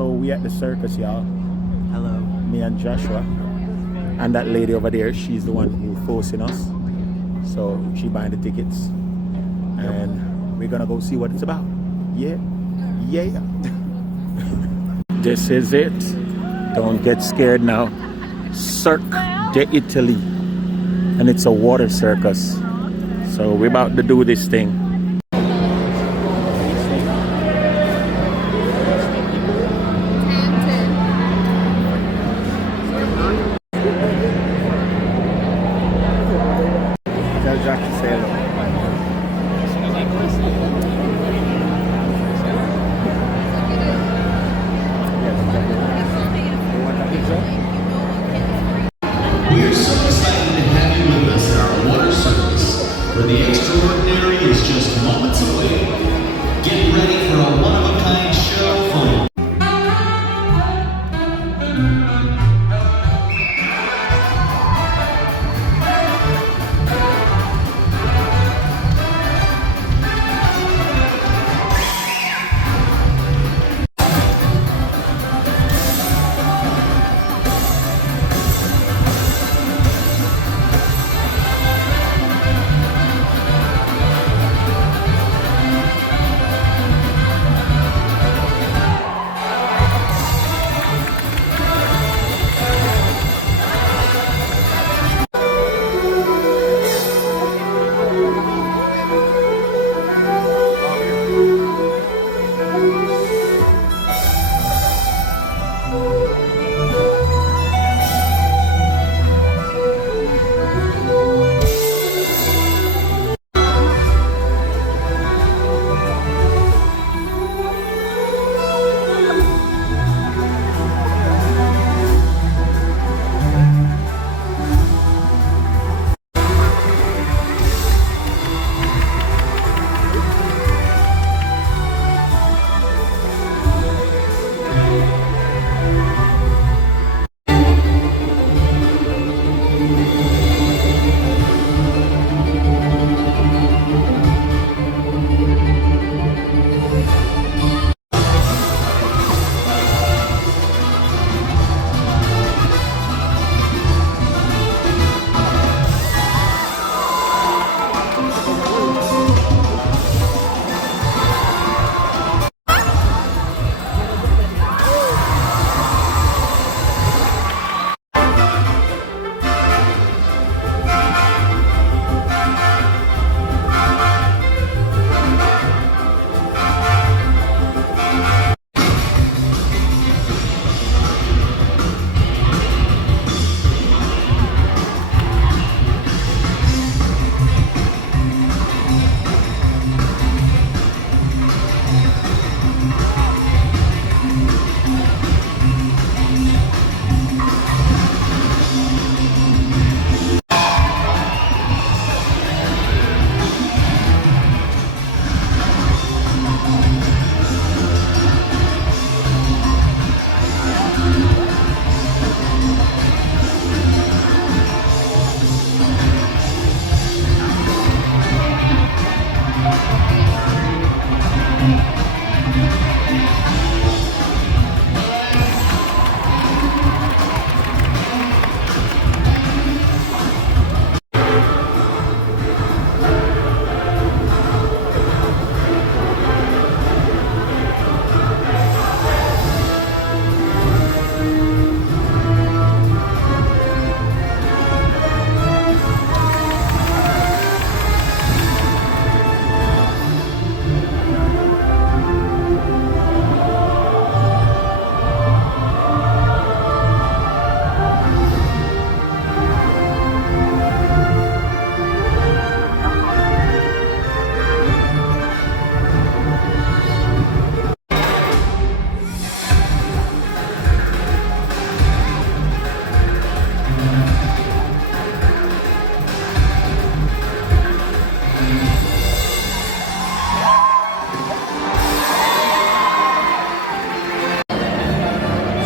So we at the circus, y'all. Hello. Me and Joshua. And that lady over there, she's the one who's forcing us. So she buying the tickets. And we're gonna go see what it's about. Yeah. Yeah. This is it. Don't get scared now. Cirque d'Italie. And it's a water circus. So we're about to do this thing. Tell Jack to say hello. We are so excited to have you with us in our water circus, where the extraordinary is just moments away. Get ready for a one-of-a-kind show full of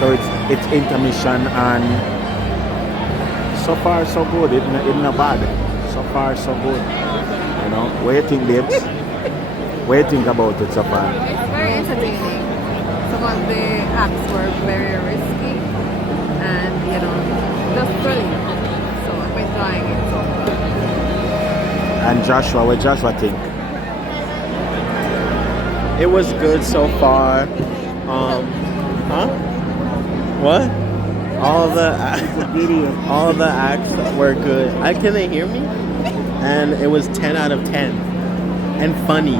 So it's intermission, and so far so good. It's not bad. So far so good. You know, what do you think, babes? What do you think about it so far? It's very entertaining. Some of the acts were very risky and, you know, just thrilling. So I'm enjoying it so far. And Joshua, what Joshua think? It was good so far. What? All the acts were good. Can they hear me? And it was 10 out of 10 and funny.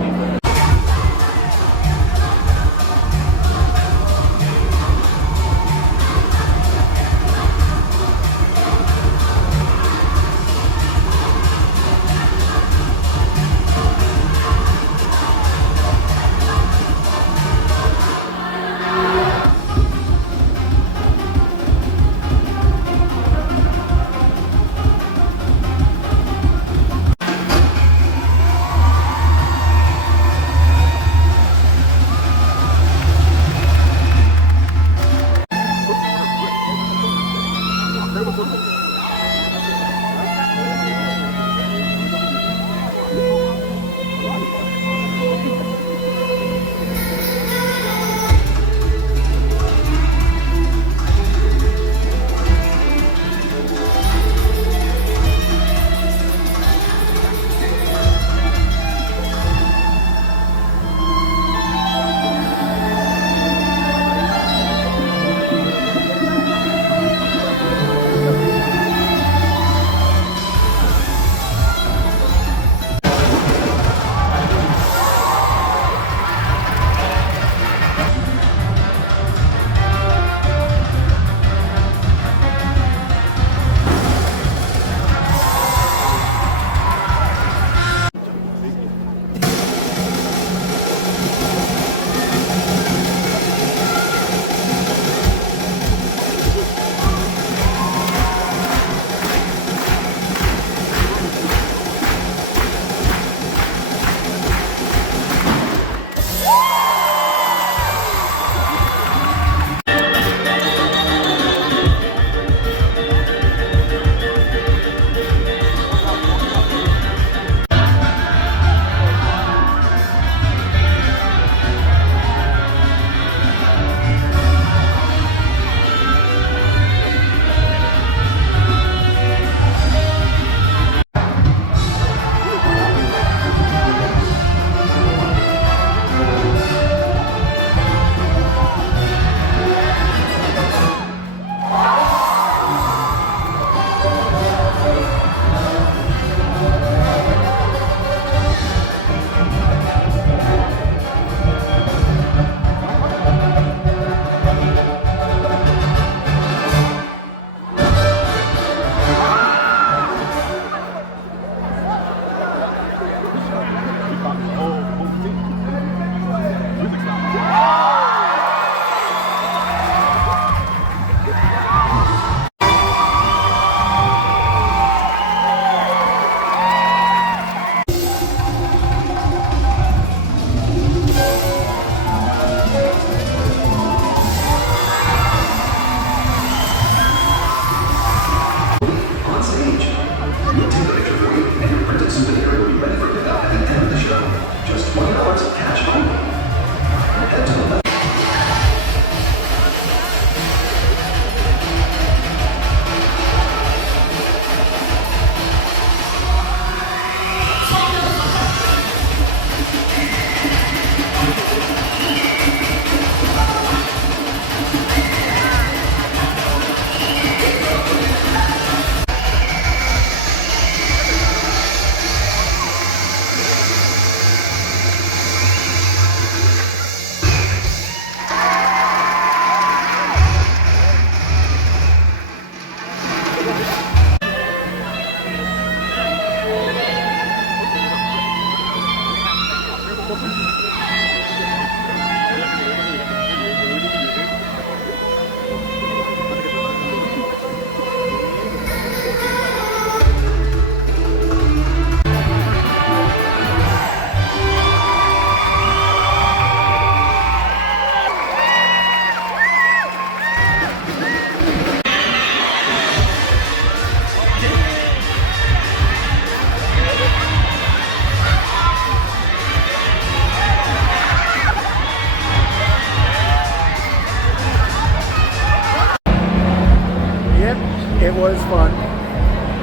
it was fun.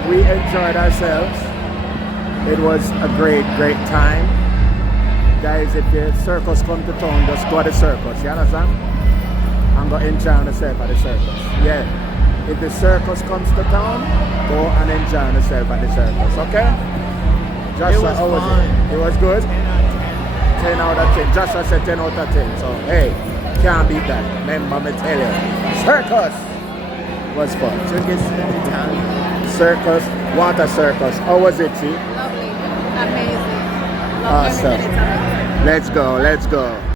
We enjoyed ourselves. It was a great time. Guys, if the circus come to town, just go to the circus, you understand? And go enjoy yourself at the circus. Yeah. If the circus comes to town, go and enjoy yourself at the circus, okay? Joshua, how was it? It was good? 10 out of 10. Joshua said 10 out of 10. So, hey, can't beat that. Remember me tell you. Circus was fun. Circus, water circus. How was it, see? Lovely. Amazing. Lovely Awesome. every minute of it. Let's go.